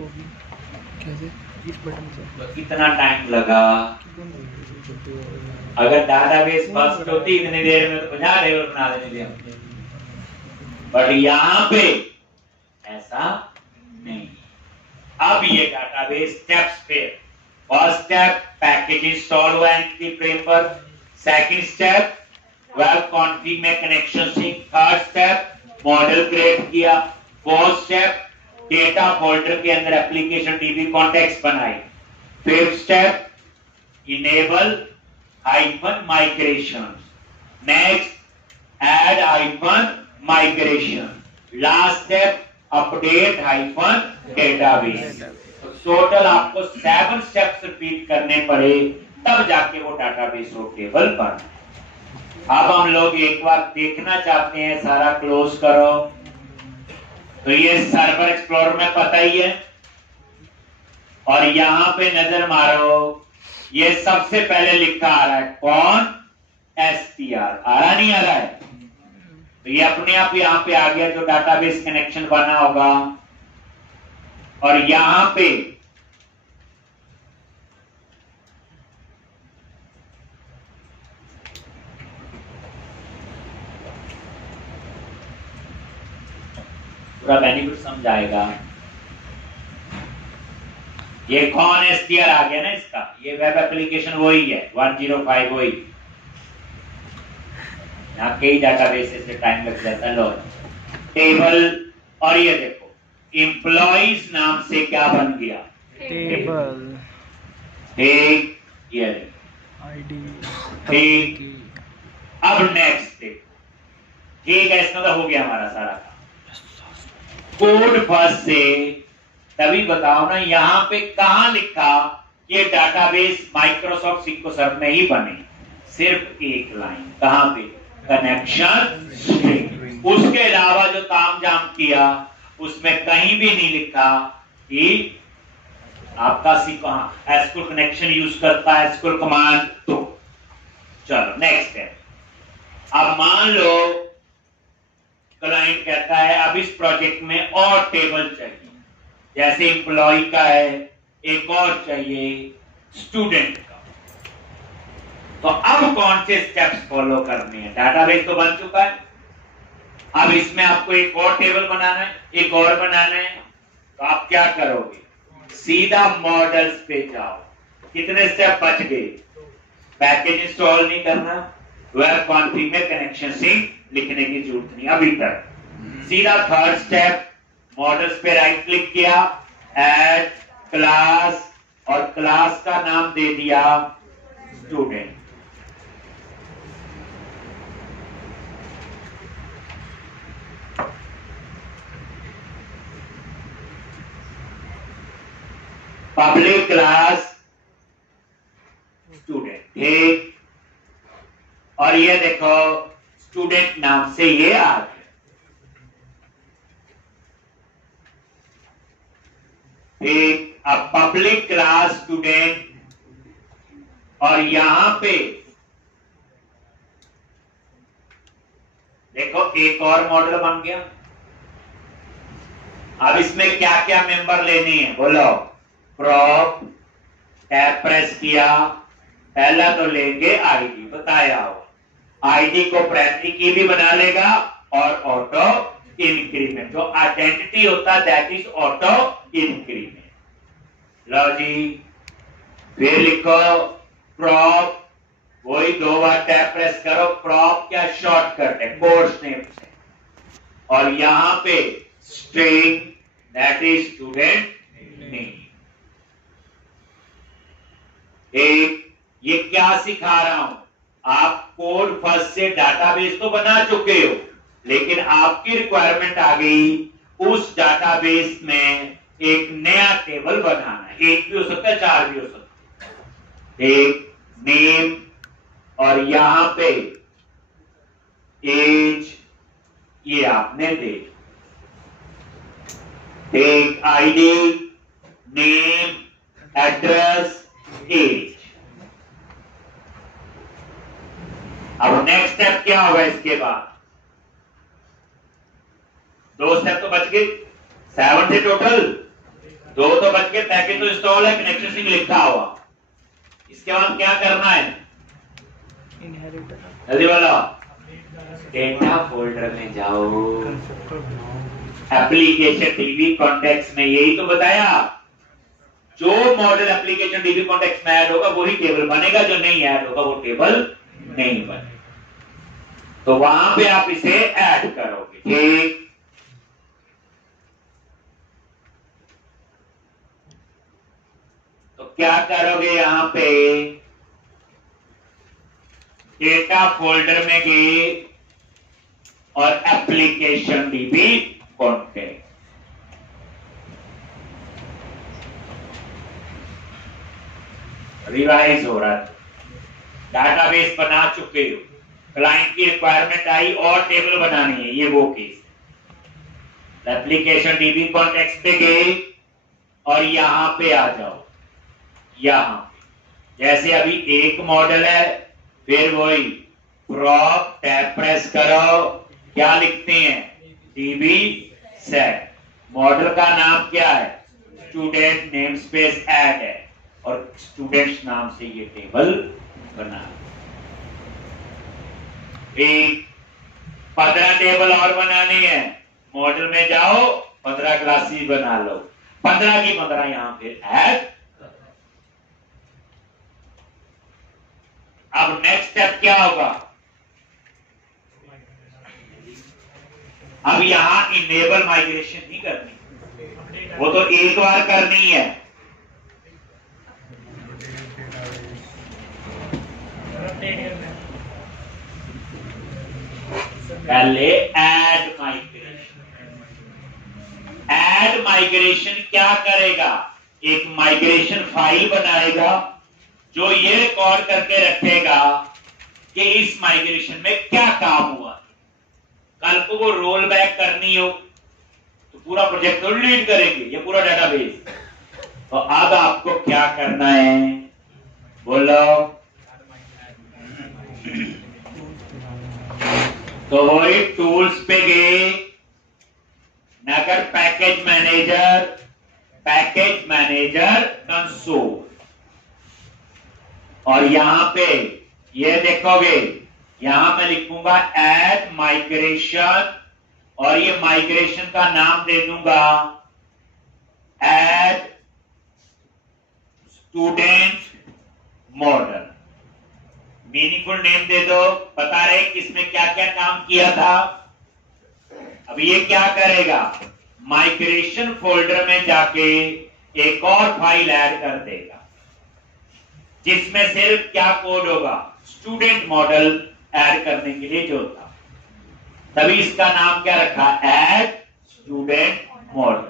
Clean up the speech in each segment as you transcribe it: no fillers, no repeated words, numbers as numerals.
कैसे इस बटन से तो कितना टाइम लगा? अगर डाटाबेस फर्स्ट होती इतनी देर में तो 50 टेबल बना देने थे, बट यहाँ पे ऐसा नहीं। अब ये डाटाबेस स्टेप्स पे, फर्स्ट स्टेप पैकेज इंस्टॉल हुआ entity framework, second step web config में connection sync, third step model create किया, फोर्थ स्टेप डेटा फोल्डर के अंदर एप्लीकेशन डीबी कॉन्टेक्स्ट बनाई, fifth step enable hyphen migration, next add hyphen migration, last step update hyphen database. Total आपको 7 steps repeat करने पड़े तब जाके वो डाटाबेस हो टेबल पर। अब हम लोग एक बार देखना चाहते हैं, सारा क्लोज करो। तो ये सर्वर एक्सप्लोरर में पता ही है, और यहां पे नजर मारो, ये सबसे पहले लिखा आ रहा है कौन, str आ रहा नहीं आ रहा है? तो ये अपने आप यहां पे आ गया जो डाटाबेस कनेक्शन बना होगा, और यहां पे पूरा बेनिफिट समझाएगा। ये कौन str आ गया ना इसका, ये वेब एप्लीकेशन वही है 105 वही। यहाँ कई डाटाबेस से टाइम लग जाता है। लो टेबल, और ये देखो एम्प्लॉइज नाम से क्या बन गया, टेबल, ठीक, ये आईडी, ठीक। अब नेक्स्ट देखो, ठीक है, इसका तो हो गया हमारा सारा काम। कोड फर्स्ट से तभी बताओ ना, यहाँ पे कहां लिखा ये डाटाबेस माइक्रोसॉफ्ट सिक्को सर्व में ही बने, सिर्फ एक लाइन, कहां पे, कनेक्शन स्ट्रिंग। उसके अलावा जो तामझाम किया उसमें कहीं भी नहीं लिखा कि आपका एसक्यूएल कनेक्शन यूज करता है, एसक्यूएल कमांड। तो चलो नेक्स्ट है। अब मान लो क्लाइंट कहता है अब इस प्रोजेक्ट में और टेबल चाहिए, जैसे एम्प्लॉय का है, एक और चाहिए स्टूडेंट का। तो अब कौन से स्टेप्स फॉलो करने हैं? डाटाबेस तो बन चुका है, अब इसमें आपको एक और टेबल बनाना है, एक और बनाना है। तो आप क्या करोगे, सीधा मॉडल्स पे जाओ। कितने स्टेप बच गए? पैकेज इंस्टॉल नहीं करना, वेब कॉन्फ़िग में कनेक्शन सिंक लिखने की जरूरत नहीं अभी तक। सीधा थर्ड स्टेप, मॉडल्स पे राइट क्लिक किया, ऐड क्लास, और क्लास का नाम दे दिया स्टूडेंट। पब्लिक क्लास स्टूडेंट, ठीक। और ये देखो स्टूडेंट नाम से ये आ गया, ठीक। अब पब्लिक क्लास स्टूडेंट, और यहां पे देखो एक और मॉडल बन गया। अब इसमें क्या क्या मेंबर लेनी है बोलो, प्रॉप, टैब प्रेस किया, पहला तो लेंगे आईडी, बताया हो, आईडी को प्राइमरी की भी बना लेगा और ऑटो इंक्रीमेंट, जो आइडेंटिटी होता है दैट इज ऑटो इंक्रीमेंट। लो जी, फिर लिखो प्रॉप, वही 2 बार टैब प्रेस करो, प्रॉप क्या शॉर्टकट है कोर्स नेम से, और यहां पे string that is student name. एक ये क्या सिखा रहा हूं, आप कोड फर्स्ट से डाटाबेस तो बना चुके हो, लेकिन आपकी रिक्वायरमेंट आ गई उस डाटाबेस में एक नया टेबल बनाना है। एक भी हो सकता है, 4 भी हो सकता है। एक नेम, और यहां पे एज ये आपने दे, एक आईडी, नेम, एड्रेस, एज। अब नेक्स्ट स्टेप क्या होगा इसके बाद? 2 स्टेप तो बच गए, 7 थे टोटल, दो तो बच के पैकेज तो इंस्टॉल है, कनेक्शन सिंह लिखा हुआ। इसके बाद क्या करना है? जल्दी बोलो। डेटा फोल्डर में जाओ, एप्लीकेशन डीबी कॉन्टेक्स्ट में, यही तो बताया, जो मॉडल एप्लीकेशन डीबी कॉन्टेक्स्ट में ऐड होगा वही टेबल बनेगा, जो नहीं ऐड होगा वो टेबल नहीं बनेगा। तो वहां पे आप इसे ऐड करोगे, ठीक। तो क्या करोगे? यहां पे डेटा फोल्डर में गए और एप्लीकेशन डीबी कॉन्टेक्ट, रिवाइज हो रहा है, डाटाबेस बना चुके हो, क्लाइंट की रिक्वायरमेंट आई और टेबल बनानी है, ये वो केस है। एप्लीकेशन डीबी कॉन्टेक्स्ट पे गए और यहां पे आ जाओ। यहां जैसे अभी एक मॉडल है, फिर वही प्रॉप टैब प्रेस करो, क्या लिखते हैं? DB set. मॉडल का नाम क्या है? स्टूडेंट नेम स्पेस ऐड है और स्टूडेंट्स नाम से ये टेबल बना। एक 15 टेबल और बनानी है, मॉडल में जाओ, 15 क्लासेस बना लो, 15 की 15 यहां पे ऐड। अब नेक्स्ट स्टेप क्या होगा? अब यहां इनेबल माइग्रेशन नहीं करनी, वो तो एक बार करनी है। पहले ऐड माइग्रेशन। ऐड माइग्रेशन क्या करेगा? एक माइग्रेशन फाइल बनाएगा जो ये रिकॉर्ड करके रखेगा कि इस माइग्रेशन में क्या काम हुआ। कल को वो रोल बैक करनी हो तो पूरा प्रोजेक्ट तो डिलीट करेंगे, ये पूरा डेटाबेस। तो अब आपको क्या करना है? बोलो। तो वही टूल्स पे गए, नगर पैकेज मैनेजर कंसोल, और यहां पे ये देखोगे, यहां मैं लिखूंगा ऐड माइग्रेशन और ये माइग्रेशन का नाम दे दूंगा add student model. Meaningful name दे दो, बता रहे किसमें क्या क्या काम किया था। अब ये क्या करेगा? माइग्रेशन फोल्डर में जाके एक और फाइल ऐड कर देगा जिसमें सिर्फ क्या कोड होगा? स्टूडेंट मॉडल ऐड करने के लिए जो था, तभी इसका नाम क्या रखा? Add student model.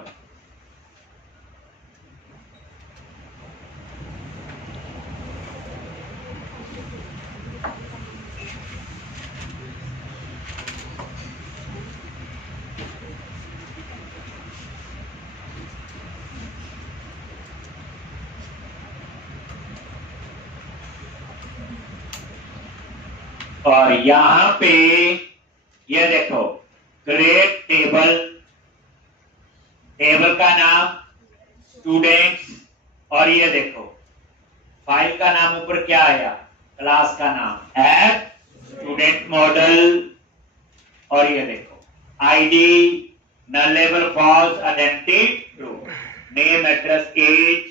और यहां पे ये देखो, क्रिएट टेबल, टेबल का नाम स्टूडेंट्स, और ये देखो फाइल का नाम ऊपर क्या आया? क्लास का नाम ऐड स्टूडेंट मॉडल, और ये देखो ID nullable false identity true, name address age,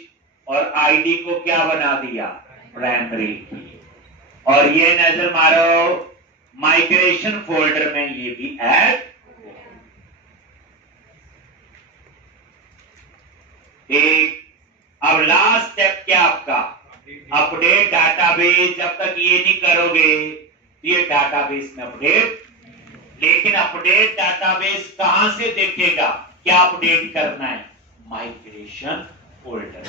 और आईडी को क्या बना दिया? प्राइमरी की। और ये नजर मारो माइग्रेशन फोल्डर में ये भी ऐड। एक अब लास्ट स्टेप क्या आपका? Update database. जब तक ये नहीं करोगे ये डाटाबेस में अपडेट। लेकिन अपडेट डाटाबेस कहां से देखेगा? क्या अपडेट करना है? Migration folder.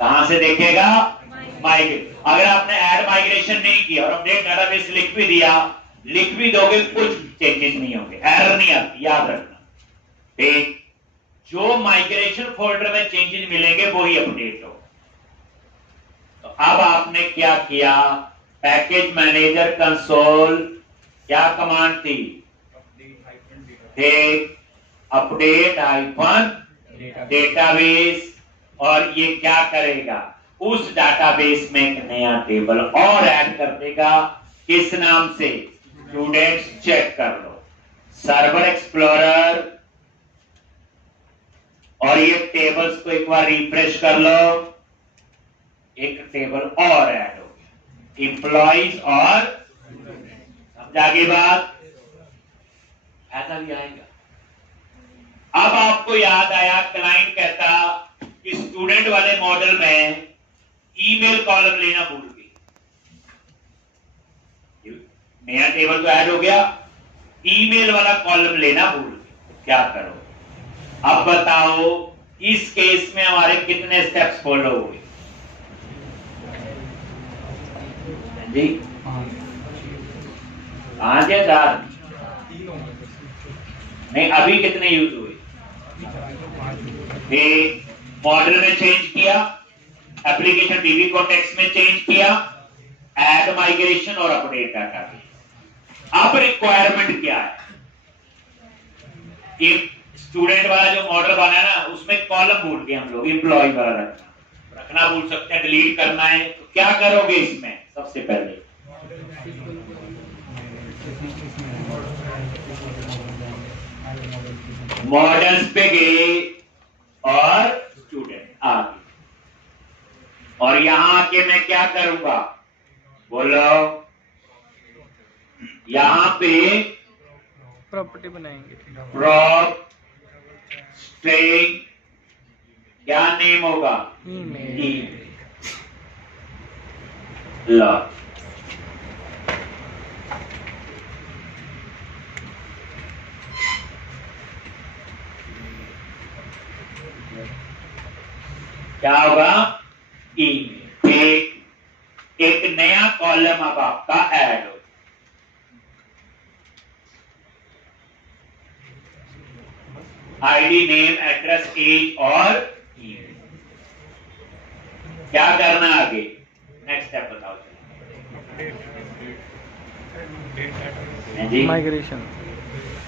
कहां से देखेगा? माइग्रेशन। अगर आपने ऐड माइग्रेशन नहीं किया और अपडेट डाटाबेस लिख भी दिया, लिख भी दोगे, कुछ चेंजेस नहीं होंगे, एरर नहीं आती, याद रखना। ठीक, जो माइग्रेशन फोल्डर में चेंजेस मिलेंगे वही अपडेट हो। तो अब आपने क्या किया? पैकेज मैनेजर कंसोल, क्या कमांड थी? ठीक, अपडेट हाइफन डेटाबेस, और ये क्या करेगा, उस डेटाबेस में एक नया टेबल और ऐड कर देगा। किस नाम से? स्टूडेंट्स चेक कर लो, सर्वर एक्सप्लोरर, और ये टेबल्स को एक बार रिफ्रेश कर लो, एक टेबल और ऐड हो गया, एम्प्लॉइज, और समझा की बात? ऐसा भी आएगा। अब आपको याद आया, क्लाइंट कहता कि स्टूडेंट वाले मॉडल में ईमेल कॉलम लेना भूल गई, नया टेबल तो ऐड हो गया, ईमेल वाला कॉलम लेना भूल गई, क्या करो? अब बताओ, इस केस में हमारे कितने स्टेप्स फॉलो हुए जी? 5 या 4? नहीं, अभी कितने यूज हुए? मॉडल में चेंज किया, एप्लीकेशन डीबी कॉन्टेक्स्ट में चेंज किया, ऐड माइग्रेशन और अपडेट डाटाबेस। अब रिक्वायरमेंट क्या है? एक स्टूडेंट वाला जो मॉडल बना ना, उसमें कॉलम भूल गए हम लोग, एम्प्लॉय वाला रखना भूल सकते हैं, डिलीट करना है, तो क्या करोगे इसमें? सबसे पहले मॉडल्स पे गए और स्टूडेंट आ गए, और यहां आके मैं क्या करूंगा? बोलो, यहां पे प्रॉपर्टी बनाएंगे, प्रॉप स्ट्रिंग, क्या नेम होगा? ईमेल। लो, क्या होगा? ईमेल। एक नया कॉलम अब आपका ऐड हो, आईडी, नेम, एड्रेस, एज और ईमेल। क्या करना आगे? नेक्स्ट स्टेप बताओ जी। माइग्रेशन।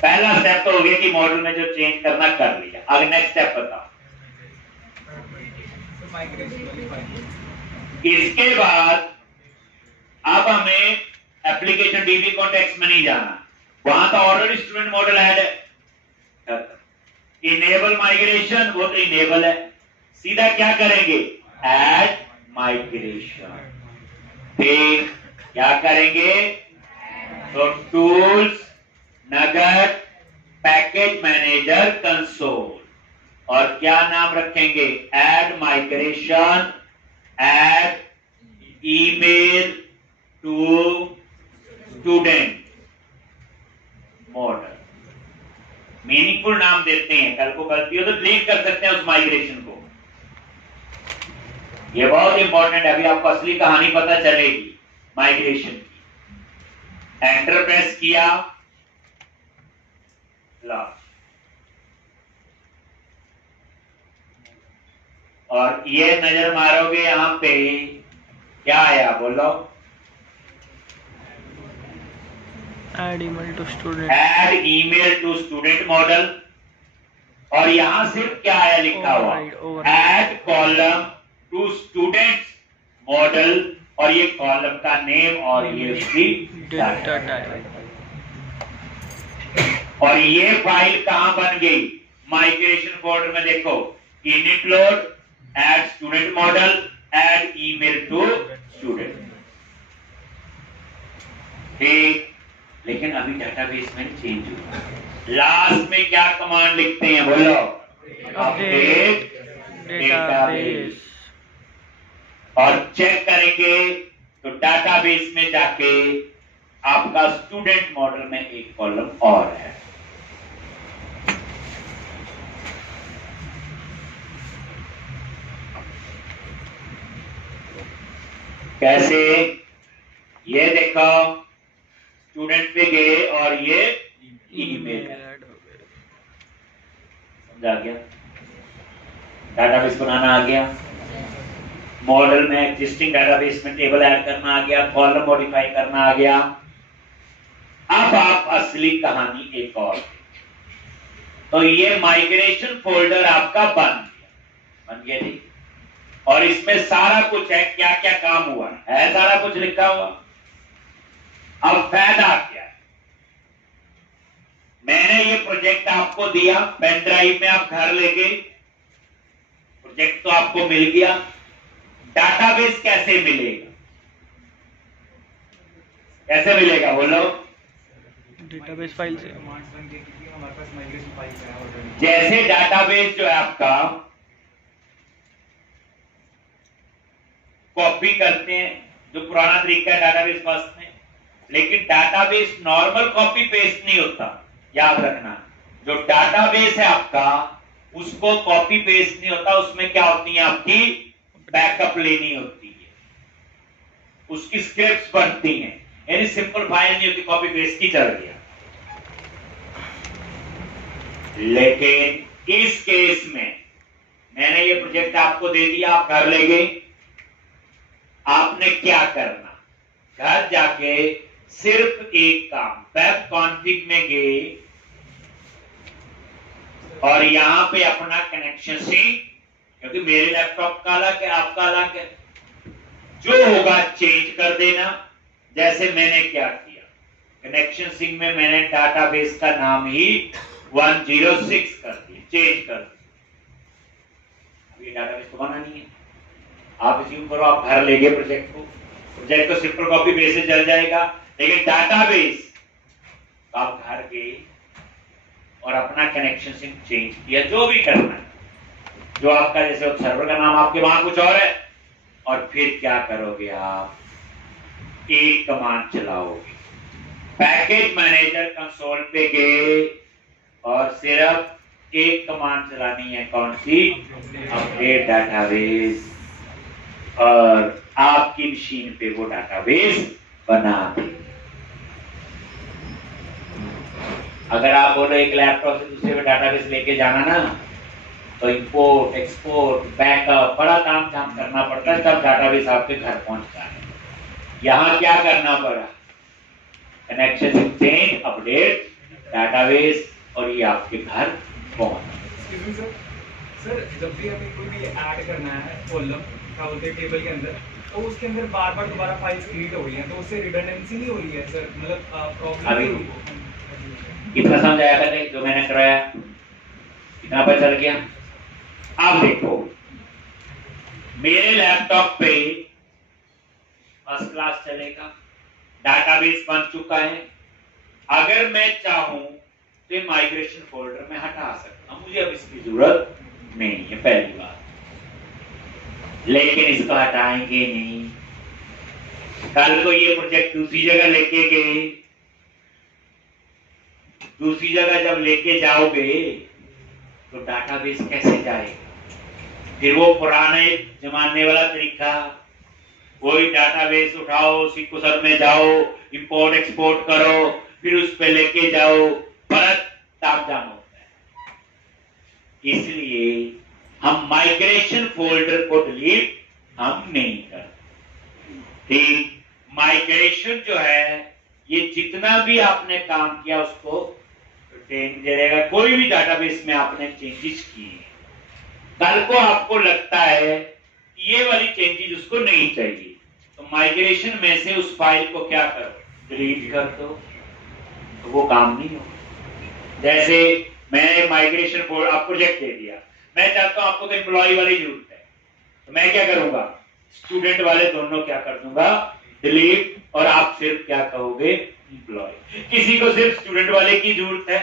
पहला स्टेप तो हो गया कि मॉडल में जो चेंज करना कर लिया, आगे नेक्स्ट स्टेप बताओ। इसके बाद अब हमें एप्लीकेशन डीबी कॉन्टेक्स्ट में नहीं जाना, वहां तो ऑलरेडी स्टूडेंट मॉडल ऐड है। इनेबल माइग्रेशन, वो तो इनेबल है, सीधा क्या करेंगे? Add migration. फिर क्या करेंगे? तो टूल्स, नगद, पैकेज मैनेजर, कंसोल, और क्या नाम रखेंगे? Add migration, add email to student model. Meaningful नाम देते हैं, कल को गलती हो तो डिलीट कर सकते हैं उस माइग्रेशन को। ये बहुत इंपॉर्टेंट है, अभी आपको असली कहानी पता चलेगी माइग्रेशन की। एंटर प्रेस किया, लॉन्च, और ये नजर मारोगे यहां पे क्या आया? बोलो, add email to student, add email to student model, और यहां सिर्फ क्या आया लिखा हुआ? Add column to student model, और ये कॉलम का नेम और ये उसकी डेटा टाइप। और ये फाइल कहां बन गई? माइग्रेशन फोल्डर में देखो, init load, add student model, add email to student. ठीक, लेकिन अभी डेटाबेस में चेंज हुआ। लास्ट में क्या कमांड लिखते हैं? बोलो, अपडेट डेटाबेस, और चेक करेंगे तो डेटाबेस में जाके आपका स्टूडेंट मॉडल में एक कॉलम और है। कैसे? ये देखो, स्टूडेंट पे गए और ये ईमेल ऐड हो गए। समझा गया? डेटाबेस बनाना आ गया, मॉडल में एग्जिस्टिंग डेटाबेस में टेबल ऐड करना आ गया, कॉलम मॉडिफाई करना आ गया। अब आप असली कहानी एक और, तो ये माइग्रेशन फोल्डर आपका बन गया जी। और इसमें सारा कुछ है, क्या क्या काम हुआ है सारा कुछ लिखा हुआ। अब फायदा क्या है, मैंने ये प्रोजेक्ट आपको दिया, पेन ड्राइव में आप घर ले गए, प्रोजेक्ट तो आपको मिल गया। डाटाबेस कैसे मिलेगा, कैसे मिलेगा बोलो? डेटाबेस फाइल से। जैसे डाटाबेस जो है आपका कॉपी करते हैं, जो पुराना तरीका है डाटाबेस फर्स्ट में, लेकिन डाटाबेस नॉर्मल कॉपी पेस्ट नहीं होता, याद रखना। जो डाटाबेस है आपका उसको कॉपी पेस्ट नहीं होता, उसमें क्या होती है आपकी बैकअप लेनी होती है, उसकी स्क्रिप्ट्स बनती हैं, यानी सिंपल फाइल नहीं होती, कॉपी पेस्ट की चल गया। लेकिन इस केस में मैंने ये प्रोजेक्ट आपको दे दिया, आप घर ले गए। आपने क्या करना, घर जाके सिर्फ एक काम, वेब कॉन्फ़िग में गए और यहां पे अपना कनेक्शन सिंक, क्योंकि मेरे लैपटॉप का अलग है आपका अलग है, जो होगा चेंज कर देना। जैसे मैंने क्या किया, कनेक्शन सिंक में मैंने डाटाबेस का नाम ही 106 कर दिया, चेंज कर दिया। अब ये डाटाबेस तो बना नहीं है, आप इसी करो, आप घर ले गए प्रोजेक्ट को सिंपल कॉपी बेस से चल जाएगा। लेकिन डाटाबेस आप घर गए और अपना कनेक्शन सिंक चेंज किया, जो भी करना है, जो आपका जैसे सर्वर का नाम आपके वहां कुछ और है, और फिर क्या करोगे, आप एक कमांड चलाओगे, पैकेज मैनेजर कंसोल पे गए और सिर्फ एक कमांड चलानी है, कौन सी? अपडेट डाटाबेस, और आपकी मशीन पे वो डाटाबेस बना दे। अगर आप बोलो एक लैपटॉप से दूसरे पे डाटाबेस लेके जाना ना, तो इंपोर्ट एक्सपोर्ट बैकअप बड़ा काम करना पड़ता है, तब डाटाबेस आपके घर पहुंचता है। यहां क्या करना पड़ा, कनेक्शन चेंज, अपडेट डाटाबेस, और ये आपके घर पहुंच। सर जब भी हमें कोई भी ऐड करना है कॉलम क्या बोलते हैं टेबल के अंदर, तो उसके अंदर बार बार दोबारा फाइल्स क्रिएट हो रही हैं, तो उससे रिडंडेंसी नहीं हो रही है सर, मतलब प्रॉब्लम नहीं हो रही है। कितना समझाया था जो मैंने कराया, कितना पता चल गया? आप देखो मेरे लैपटॉप पे फर्स्ट क्लास चलेगा, डाटाबेस बन चुका है। अगर मैं चाहूं तो ये माइग्रेशन फोल्डर में हटा सकता हूं, मुझे अब इसकी जरूरत नहीं है, पहली बात। लेकिन इसको हटाएंगे नहीं, कल को ये प्रोजेक्ट दूसरी जगह लेके गए, दूसरी जगह जब लेके जाओगे तो डाटाबेस कैसे जाएगा? फिर वो पुराने जमाने वाला तरीका, वही डाटाबेस उठाओ, सिक्वल में जाओ, इंपोर्ट एक्सपोर्ट करो, फिर उस पे लेके जाओ, परत तामझाम होता है। इसलिए हम माइग्रेशन फोल्डर को डिलीट हम नहीं करते। ठीक, माइग्रेशन जो है ये जितना भी आपने काम किया उसको रिटेन करेगा। कोई भी डाटाबेस में आपने चेंजेस किए, कल को आपको लगता है कि ये वाली चेंजेस उसको नहीं चाहिए, तो माइग्रेशन में से उस फाइल को क्या करो, डिलीट कर दो, तो वो काम नहीं होगा। जैसे मैं माइग्रेशन फोल्डर आपको प्रोजेक्ट दे दिया, मैं चाहता हूं आपको तो एम्प्लॉय वाली जरूरत है, तो मैं क्या करूंगा, स्टूडेंट वाले दोनों क्या कर दूंगा, डिलीट, और आप सिर्फ क्या कहोगे, एम्प्लॉय। किसी को सिर्फ स्टूडेंट वाले की जरूरत है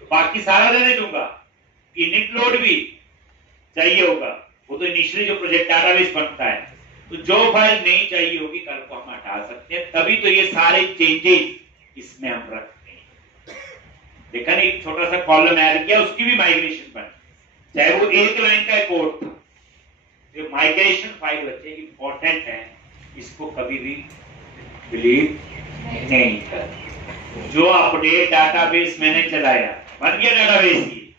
तो बाकी सारा देने दूंगा। इनिट लोड भी चाहिए होगा, वो तो इनिशियली जो प्रोजेक्ट डाटाबेस बनता है, तो जो फाइल नहीं चाहिए होगी कल को हम हटा सकते हैं। तभी तो ये सारे चेंजेस इसमें हम रखते हैं। देखा नहीं, एक छोटा सा कॉलम ऐड किया, उसकी भी माइग्रेशन बन, चाहे वो एक लाइन का कोड था। जो माइग्रेशन फाइल बच्चे इंपॉर्टेंट है, इसको कभी भी डिलीट नहीं कर। जो अपडेट डाटाबेस मैंने चलाया, बन गया डाटाबेस ही,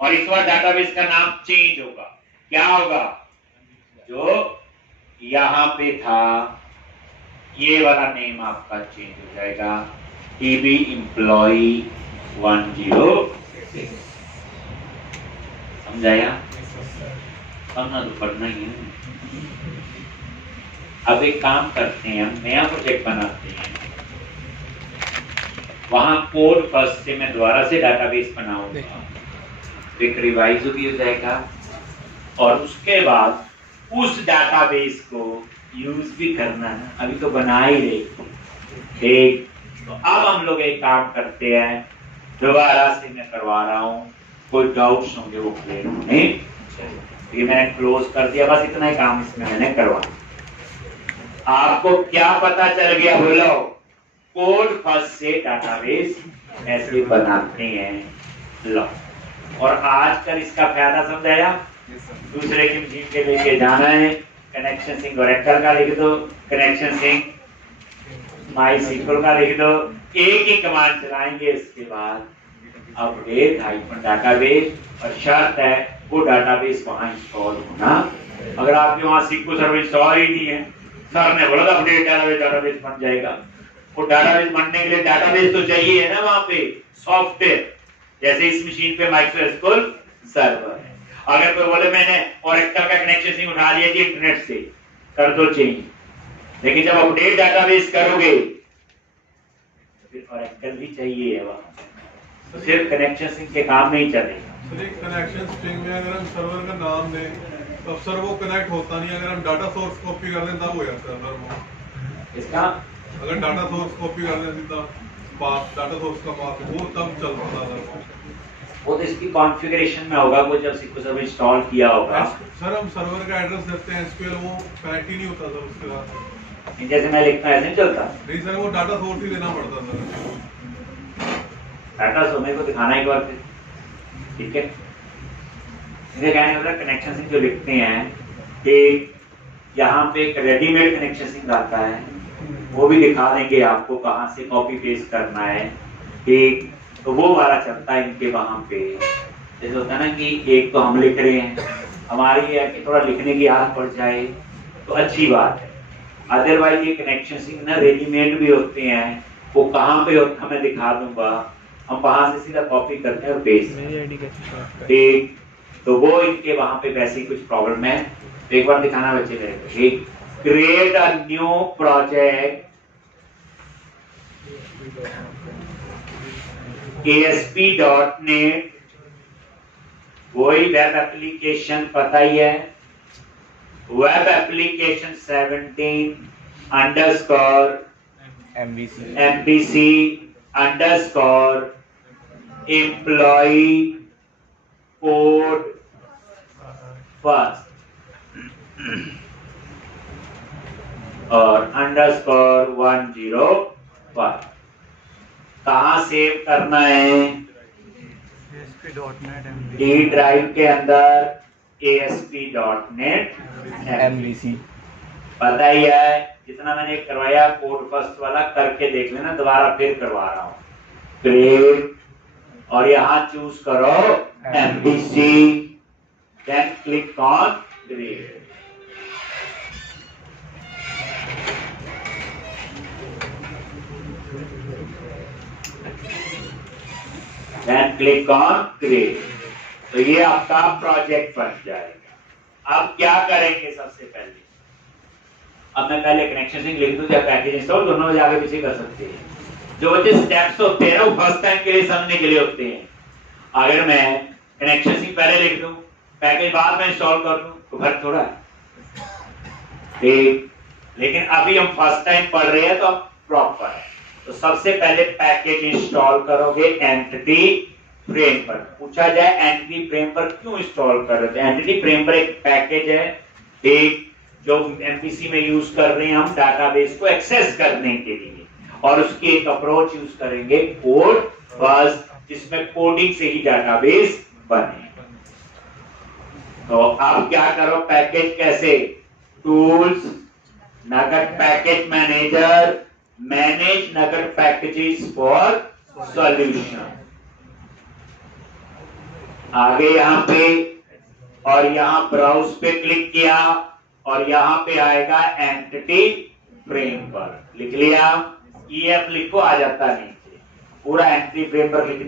और इस बार डाटाबेस का नाम चेंज होगा। क्या होगा, जो यहां पे था ये वाला नेम आपका चेंज हो जाएगा, टीबी एम्प्लॉय 106। समझाया? समझना तो पड़ना ही है। अब एक काम करते हैं, हम नया प्रोजेक्ट बनाते हैं, वहां कोड फर्स्ट से मैं दोबारा से डाटाबेस बनाऊंगा, एक रिवाइज भी हो जाएगा और उसके बाद उस डाटाबेस को यूज भी करना है। अभी तो बना ही रहे, ठीक। तो अब हम लोग एक काम करते हैं, दोबारा से मैं करवा रहा हूँ, कोई डाउट्स होंगे वो क्लियर होने। ये मैंने क्लोज कर दिया, बस इतना ही काम इसमें मैंने करवाया। आपको क्या पता चल गया बोलो? कोड फर्स्ट से डाटाबेस ऐसे बनाते हैं। लो, और आजकल इसका फायदा समझाया। दूसरे की मशीन के लेके जाना है, कनेक्शन सिंह ओरेकल का लिख दो, कनेक्शन सिंह माईसीक्वल का लिख दो, एक ही कमांड चलाएंगे, इसके बाद अपडेट हाइफन डाटाबेस, और शर्त है वो डाटाबेस वहां इंस्टॉल होना। अगर आपके वहां सिक्वल सर्वर इंस्टॉल ही नहीं है, सर ने बोला था अपडेट डाटाबेस बन जाएगा, वो डाटाबेस बनने के लिए डाटाबेस तो चाहिए है ना वहां पे सॉफ्टवेयर। जैसे इस मशीन पे माइक्रोएसक्यूएल सर्वर है, अगर कोई बोले मैंने ओरेकल का कनेक्शन सिंह उठा लिया जी इंटरनेट से, कर दो चेंज, लेकिन जब अपडेट डाटाबेस करोगे फिर ओरेकल भी चाहिए है वहां, तो सिर्फ कनेक्शन सिंह के काम नहीं चलेगा। कनेक्शन स्ट्रिंग में अगर हम सर्वर का नाम दें तो सर वो कनेक्ट होता नहीं, अगर हम डाटा सोर्स कॉपी कर दें तब हो जाता है सर वो। इसका अगर डाटा सोर्स कॉपी कर दें सीधा पाथ, डाटा सोर्स का पाथ, वो तब चल पाता सर। वो तो इसकी कॉन्फ़िगरेशन में होगा, वो जब सिक्वल सर्वर इंस्टॉल किया होगा। सर हम सर्वर का एड्रेस देते हैं एसक्यूएल, वो कनेक्ट ही नहीं होता सर उसके बाद। जैसे मैं लिखता हूं ऐसे नहीं चलता, नहीं सर, वो डाटा सोर्स ही देना पड़ता सर। डाटा सोर्स को दिखाना एक बार फिर, ठीक है। इन्हें कहने का कनेक्शन सिंह जो लिखते हैं कि यहाँ पे एक रेडीमेड कनेक्शन सिंह आता है, वो भी दिखा देंगे आपको कहाँ से कॉपी पेस्ट करना है, ठीक। तो वो वाला चलता है इनके वहां पे। जैसे होता है ना कि एक तो हम लिख रहे हैं, हमारी है कि थोड़ा लिखने की आदत पड़ जाए तो अच्छी बात है, अदरवाइज ये कनेक्शन सिंह ना रेडीमेड भी होते हैं, वो कहाँ पे होता मैं दिखा दूंगा, हम वहां से सीधा कॉपी करते हैं और पेस्ट, ठीक। तो वो इनके वहां पे वैसे ही कुछ प्रॉब्लम है, तो एक बार दिखाना बच्चे मेरे को, ठीक। Create a new project ASP.NET, वही वेब एप्लीकेशन पता ही है, web application 17 underscore MVC underscore employee code first और अंडरस्कोर 101। कहाँ सेव करना है? डी ड्राइव के अंदर ASP.NET MVC पता ही है। जितना मैंने करवाया कोड फर्स्ट वाला करके देख लेना, दोबारा फिर करवा रहा हूँ। क्रिएट और यहाँ चूज करो MVC, then click on create. Then click on create, तो ये आपका प्रोजेक्ट बन जाएगा। अब क्या करेंगे? सबसे पहले अब मैं पहले कनेक्शन सिंह लिख दूं या पैकेज इंस्टॉल, दोनों में आगे पीछे कर सकते हैं। जो स्टेप्स होते हैं वो फर्स्ट टाइम के लिए समझने के लिए होते हैं। अगर मैं कनेक्शन सिंह पहले लिख दूं, पैकेज बाद में इंस्टॉल कर दूं, तो फर्क थोड़ा है, ठीक। लेकिन अभी हम फर्स्ट टाइम पढ़ रहे हैं तो अब प्रॉपर है। तो सबसे पहले पैकेज इंस्टॉल करोगे एंटिटी फ्रेम पर। पूछा जाए एंटिटी फ्रेम पर क्यों इंस्टॉल कर रहे थे? एंटिटी फ्रेम पर एक पैकेज है, एक जो एमपीसी में यूज कर रहे हैं हम डाटाबेस को एक्सेस करने के लिए, और उसकी एक अप्रोच यूज करेंगे कोड फर्स्ट, जिसमें कोडिंग से ही डाटाबेस बने। तो अब क्या करो? पैकेज कैसे? टूल्स, नगद पैकेज मैनेजर, मैनेज नगद पैकेजेस फॉर सॉल्यूशन। आगे यहाँ पे और यहाँ ब्राउज पे क्लिक किया और यहाँ पे आएगा एंटिटी फ्रेम पर, लिख लिया। EF लिखो, आ जाता नीचे पूरा एंटिटी फ्रेम पर लिख